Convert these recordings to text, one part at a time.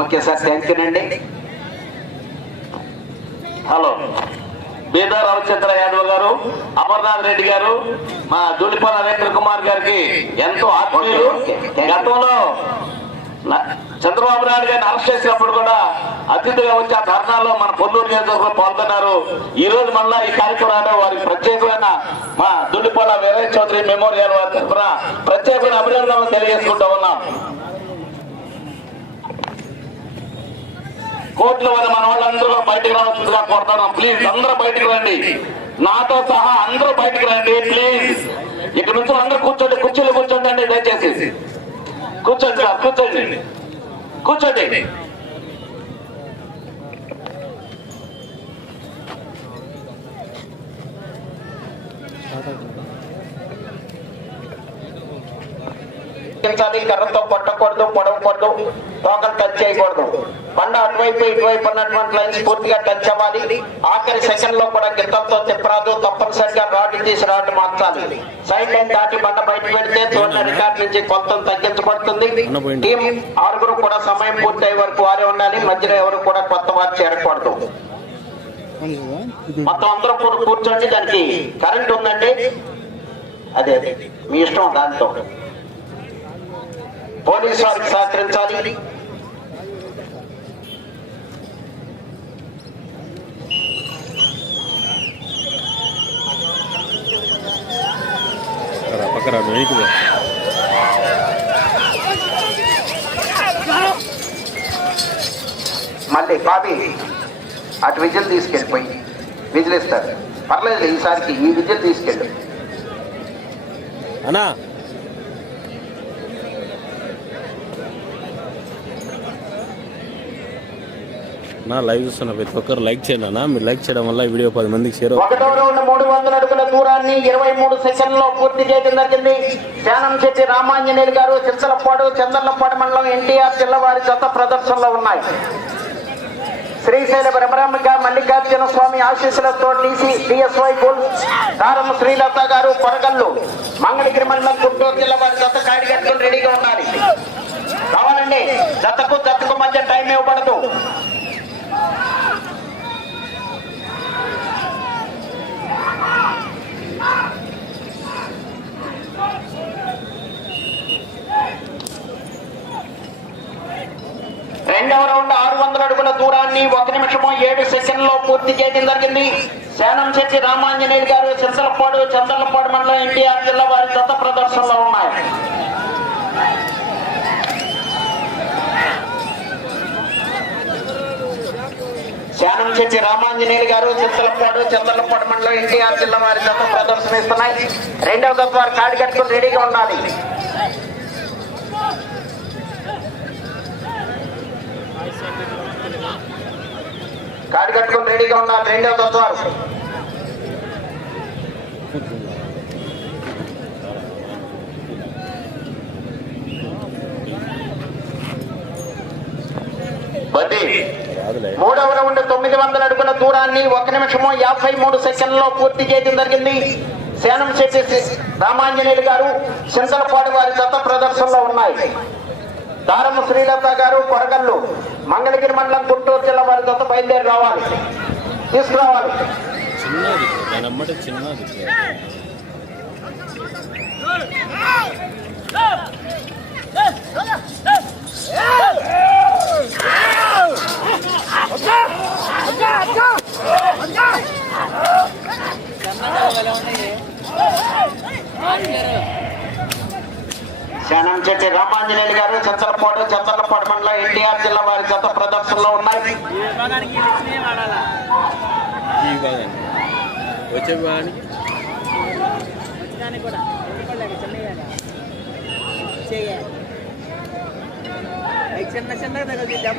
Okay sir thank you అండి. Hello Beeda Ravichandra Yadav గారు అమర్నాథ్ రెడ్డి గారు మా దూడిపల్ల నరేంద్ర కుమార్ గారికి ఎంతో ఆత్మీయులు. గతంలో చంద్రబాబు నాయుడు గారిని అరెస్ట్ చేసినప్పుడు కూడా అతిథిగా వచ్చి ఆ ధర్నాలో మన పొన్నూరు నియోజకవర్గం పాల్గొన్నారు. ఈ రోజు మళ్ళా ఈ కార్యక్రమాన్ని వారికి ప్రత్యేకమైన మా దుండిపల్ల వీరయ్య చౌదరి మెమోరియల్ వారి తరఫున ప్రత్యేకమైన అభినందనలు తెలియజేసుకుంటా ఉన్నాం. కోట్ల మంది మన వాళ్ళందరూ బయటకు రావాల్సిందిగా కోరుతున్నాం ప్లీజ్ అందరూ బయటకు రండి. నాతో సహా అందరూ బయటకు రండి ప్లీజ్ ఇక్కడ నుంచి అందరూ కూర్చోండి కుర్చీలు కూర్చోండి అండి దయచేసి. కూర్చోండి సార్ కూర్చోండి. కూర్చోండి. కర్రతో పట్టకూడదు పొడవకూడదు. తోకలు టచ్ చేయకూడదు. బండ అటువైపు ఇటువైపు ఉన్నటువంటి లైన్స్ పూర్తిగా టచ్ అవ్వాలి. ఆఖరి సెకండ్లో కూడా గిత్తలతో తిప్పరాదు. తప్పనిసరిగా రాడ్డు తీసి రాడ్డు మార్చాలి. సైడ్ లైన్ దాటి బండ బయట పెడితే తోట రికార్డ్ నుంచి కొలతలు తగ్గించబడుతుంది. టీం ఆరుగురు కూడా సమయం పూర్తయ్యే వరకు వారే ఉండాలి. మధ్యలో ఎవరు కూడా కొత్త వారు చేరకూడదు. మొత్తం అందరూ కూర్చోండి దానికి. కరెంట్ ఉందండి? అదే అదే. మీ ఇష్టం దాంతో. పోలీసు వారికి సహకరించాలి పక్కన. మళ్ళీ బాబీ అటు విద్యలు తీసుకెళ్ళిపోయి. విజిల్ ఇస్తారు పర్లేదు ఈసారికి ఈ విద్యలు తీసుకెళ్ళు. అన్నా నా లైవ్ చూస్తున్నా ప్రతి ఒక్కరు లైక్ చేయండి అన్న. మీరు లైక్ చేయడం వల్ల ఈ వీడియో పది మందికి షేర్ అవుతుంది. ఒకటో రౌండ్ మూడు వందల అడుగుల దూరాన్ని ఇరవై మూడు సెషన్లో పూర్తి చేయడం జరిగింది. శానం శెట్టి రామాంజనేయులు గారు చిత్తలపాడు చందర్లపాడు మండలం ఎన్టీఆర్ జిల్లా వారి జత ప్రదర్శనలో ఉన్నాయి. శ్రీశైల బ్రహ్మరాంబిక మల్లికార్జున స్వామి ఆశీస్సులతో టీసీ డిఎస్వై బుల్ దారం శ్రీలత గారు పొరగల్లు మంగళగిరి మండలం గుంటూరు జిల్లా వారి జత కాడిగట్టుకుని రెడీగా ఉండాలి. కావాలండి జతకు జతకు మధ్య టైం ఇవ్వబడదు రెండవ రౌండ్ ఆరు వందల అడుగుల దూరాన్ని ఒక నిమిషము లో పూర్తి చేయడం జరిగింది. శానం చర్చి రామాంజనేయులు గారు చింతలపాడు చందలపాడు మండలం ఎన్టీఆర్ జిల్లా వారి దత్త ప్రదర్శనలో ఉన్నాయి. శానం చర్చి రామాంజనేయులు గారు చిత్తలపాడు చందలపాడు మండలం ఎన్టీఆర్ జిల్లా వారి దత్త ప్రదర్శన ఇస్తున్నాయి. రెండవ జత వారు కాడి కట్టుకుని రెడీగా ఉండాలి. కాడి కట్టుకొని రెడీగా ఉన్నారు రెండవ తత్వాలు. మూడవ రౌండ్ తొమ్మిది వందల అడుగుల దూరాన్ని ఒక నిమిషము యాభై మూడు సెకండ్లో పూర్తి చేయడం జరిగింది. సేనం శెట్టి రామాంజనేయులు గారు చింతలపాడు వారి దత్త ప్రదర్శనలో ఉన్నాయి. దారము శ్రీలత గారు కొరగల్లు. మంగళగిరి మండలం గుంటూరు జిల్లా వారి జత బయలుదేరి రావాలి. తీసుకురావాలి. చిన్నది దాని అమ్మటే చిన్నది. శానం చెట్టి రామాంజనేయులు గారు చింతలపాడు చంద్రలపాడు మండలం ఎన్టీఆర్ జిల్లా వారి జత ప్రదర్శనలో ఉన్నాయి. వచ్చే చిన్న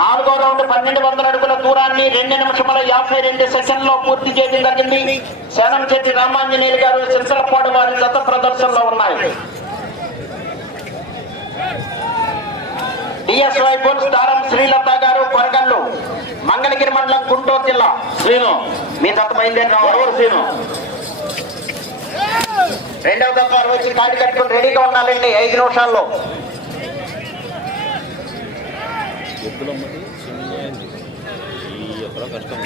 నాలుగో రౌండ్ పన్నెండు వందల అడుగుల దూరాన్ని రెండు నిమిషముల యాభై రెండు సెషన్లో లో పూర్తి చేయడం జరిగింది. శానం చెట్టి రామాంజనేయులు గారు చింతలపాడు వారి జత ప్రదర్శనలో ఉన్నాయి. డిఎస్వై పోలీస్ దారం శ్రీలత గారు కొరగల్లు మంగళగిరి మండలం గుంటూరు జిల్లా. శ్రీను మీ దత్త బయలుదేరిన శ్రీను రెండవ దత్తాలు వచ్చి కాటి కట్టుకుని రెడీగా ఉండాలండి ఐదు నిమిషాల్లో. ఎప్పుడు కష్టం.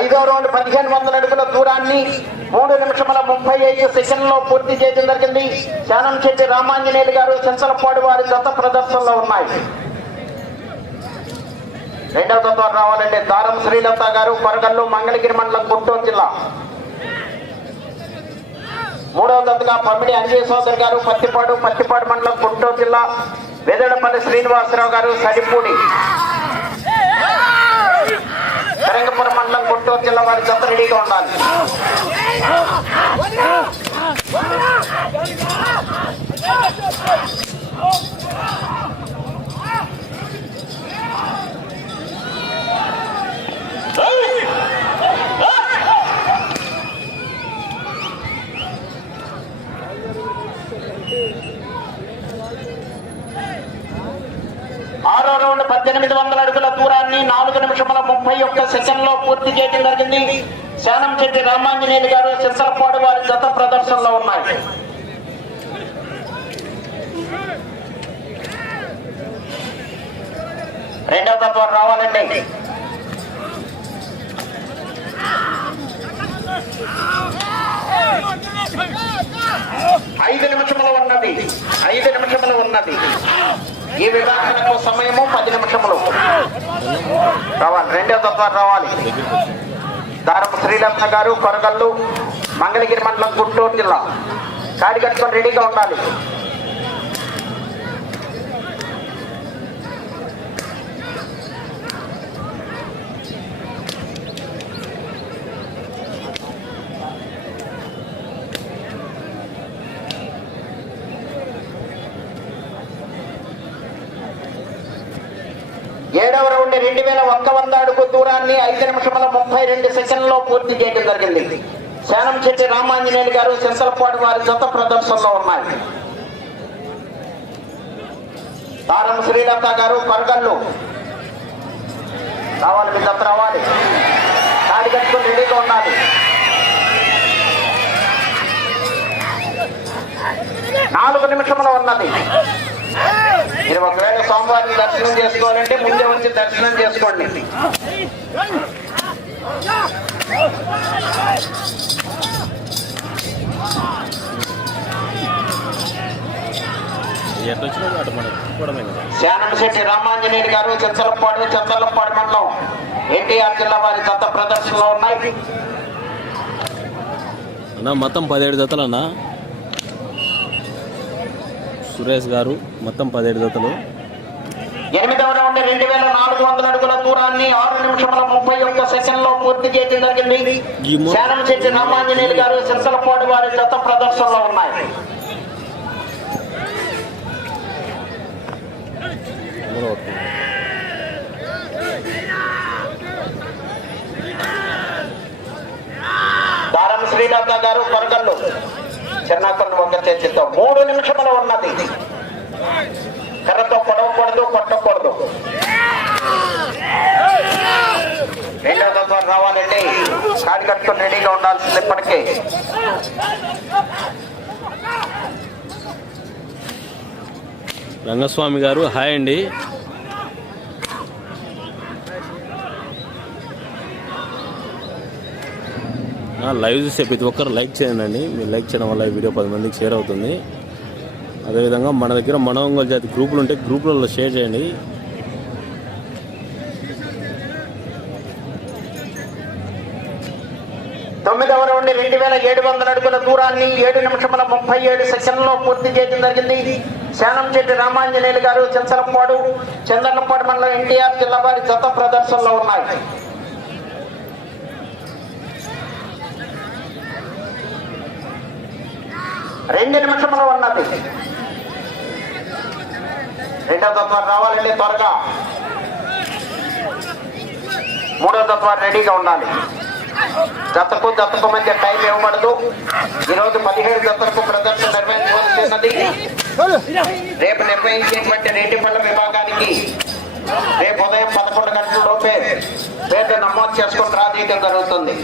ఐదో రౌండ్ పదిహేను వందల అడుగుల దూరాన్ని మూడు నిమిషముల ముప్పై ఐదు సెకండ్లో పూర్తి చేయడం జరిగింది. శానం చెట్టి రామాంజనేయులు గారు చెంచలపాడు వారి గత ప్రదర్శనలో ఉన్నాయి. రెండవ తత్వం రావాలంటే దారం శ్రీలత గారు కొరగల్లు మంగళగిరి మండలం గుంటూరు జిల్లా. మూడవ దత్తగా పమ్మిడి అంజయ్ సోదర్ గారు పత్తిపాడు పత్తిపాడు మండలం గుంటూరు జిల్లా. వెదడపల్లి శ్రీనివాసరావు గారు సరిపూడి. కరంగపురం మండలం గుంటూరు జిల్లా వారి చెత్త రెడీగా ఉండాలి Oh రౌండ్ పద్దెనిమిది వందల అడుగుల దూరాన్ని నాలుగు నిమిషముల ముప్పై ఒక్క సెకండ్లో పూర్తి చేయడం జరిగింది. శానం చెట్టి రామాంజనేయులు గారు సిసలపాడు వారి జత ప్రదర్శనలో ఉన్నాయి రెండవ తత్వం రావాలండి. ఐదు నిమిషములు ఉన్నది. ఐదు నిమిషములు ఉన్నది. ఈ విభాగం సమయము పది నిమిషములు. రావాలి. రెండో తర్వాత రావాలి. దారపు శ్రీలంక గారు కొరగల్లు మంగళగిరి మండలం గుంటూరు జిల్లా. కాడి కట్టుకొని రెడీగా ఉండాలి. ఏడవ రౌండ్ రెండు వేల ఒక్క వంద అడుగు దూరాన్ని ఐదు నిమిషముల ముప్పై రెండు సెకండ్ పూర్తి చేయడం జరిగింది. శానం చెట్టి రామాంజనేయులు గారు సెంతలపాడు వారి జత ప్రదర్శనలో ఉన్నాయి తారం శ్రీలత గారు కొరగల్లు రావాలి మీ దత్త రావాలి. కాడి కట్టుకుని రెడీగా ఉండాలి. నాలుగు నిమిషముల ఉన్నది. మీరు ఒకవేళ సోమవారం దర్శనం చేసుకోవాలంటే ముందే వచ్చి దర్శనం చేసుకోండి. శానంశెట్టి రామాంజనేయులు గారు చెంచలపాడు చెంచలపాడు మండలం ఎన్టీఆర్ జిల్లా వారి జత ప్రదర్శనలో ఉన్నాయి. అన్న మొత్తం పదిహేడు జతలు అన్న సురేష్ గారు మొత్తం పదిహేడు జతలు. ఎనిమిదవ రౌండ్ రెండు వేల నాలుగు వందల అడుగుల దూరాన్ని ఆరు నిమిషముల ముప్పై ఒక్క సెకండ్లో పూర్తి చేయడం జరిగింది. ఈ మొ- శానంశెట్టి రామాంజనేయులు గారు చెంచలపాడు వారి జత ప్రదర్శనలో ఉన్నాయి. దారం శ్రీలత గారు కొరగల్లు. చిన్నాకులను ఒక చేతితో మూడు నిమిషములు ఉన్నది. కర్రతో పొడవకూడదు కొట్టకూడదు రెండవ తత్వం రావాలండి కాడి కట్టుకుని రెడీగా ఉండాల్సింది ఇప్పటికే. రంగస్వామి గారు హాయ్ అండి. లైవ్ చూసే ప్రతి ఒక్కరు లైక్ చేయండి. మీరు లైక్ చేయడం వల్ల ఈ వీడియో పది మందికి షేర్ అవుతుంది. అదేవిధంగా మన దగ్గర మన జాతి గ్రూపులు ఉంటే గ్రూపులలో షేర్ చేయండి. తొమ్మిదవ రౌండ్ రెండు వేల ఏడు వందల అడుగుల దూరాన్ని ఏడు నిమిషముల ముప్పై ఏడు సెకండ్ పూర్తి చేయడం జరిగింది. శానం చెట్టి రామాంజనేయులు గారు చెంచలపాడు చందన్నపాడు మండలం ఎన్టీఆర్ జిల్లా వారి జత ప్రదర్శనలో ఉన్నాయి. రెండు నిమిషములు ఉన్నది. రెండవ తత్వాలు రావాలండి త్వరగా. మూడో తత్వం రెడీగా ఉండాలి. జతకు జతకు మధ్య టైం ఇవ్వబడదు. ఈరోజు పదిహేడు జతలకు ప్రదర్శన నిర్వహించవలసినది రేపు నిర్వహించేటువంటి రెడ్డి పళ్ళ విభాగానికి రేపు ఉదయం పదకొండు గంటల లోపే పేరు నమోదు చేసుకుని రాజీయడం జరుగుతుంది.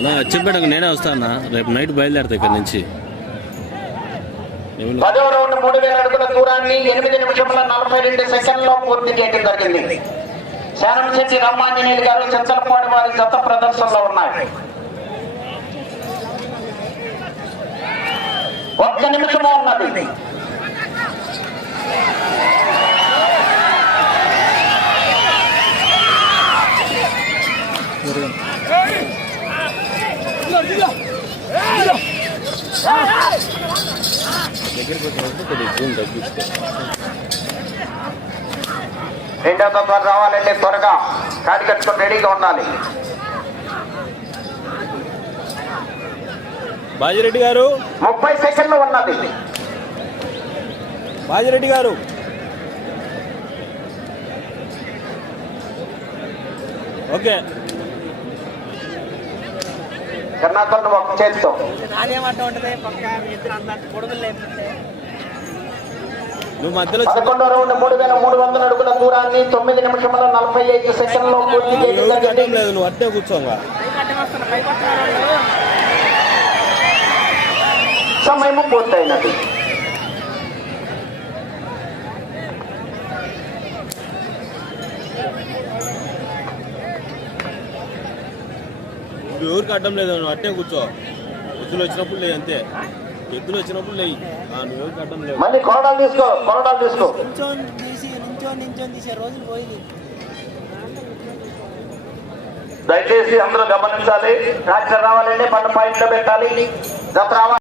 అన్నా అచ్చంపేటకు నేనే వస్తా రేపు నైట్ బయలుదేరతా ఇక్కడ నుంచి. ఏమి లేదు. పదవ రౌండ్ మూడు వేల అడుగుల దూరాన్ని ఎనిమిది నిమిషముల నలభై రెండు సెకండ్లో పూర్తి చేయడం జరిగింది. శానం శెట్టి రమ్మాంజనేయులు గారు చింతలపాడు వారి జత ప్రదర్శనలో ఉన్నాయి. ఒక్క నిమిషము ఉన్నది. దగ్గరికి వచ్చినప్పుడు కొద్దిగా జూమ్ తగ్గించుకో రెండో తత్వాలు రావాలంటే త్వరగా కాడి కట్టుకొని రెడీగా ఉండాలి. బాజిరెడ్డి గారు. ముప్పై సెకండ్లు ఉన్నది. బాజిరెడ్డి గారు. ఓకే. నువ్వు మధ్యలో చిన్న- పదకొండో రౌండ్ మూడు వేల మూడు వందల అడుగుల దూరాన్ని తొమ్మిది నిమిషముల నలభై ఐదు సెకండ్లో పూర్తి చేయడం నువ్వు అట్టే కూర్చోంగా. సమయము పూర్తయినది నువ్వు ఎవరికి అడ్డం లేదు నువ్వు అట్టే కూర్చో. ఎద్దులు వచ్చినప్పుడు లేదు అంతే. ఎద్దులు వచ్చినప్పుడు ఆ, నువ్వు ఎవరికి అడ్డం లేదు మళ్ళీ కొరడాలు తీసుకో కొరడాలు తీసుకో. నించొని తీసి నించొని నించొని తీసే రోజులు పోయింది దయచేసి అందరూ గమనించాలి. ట్రాక్టర్ రావాలంటే బండ పాయింట్లో పెట్టాలి. గత రావాలి.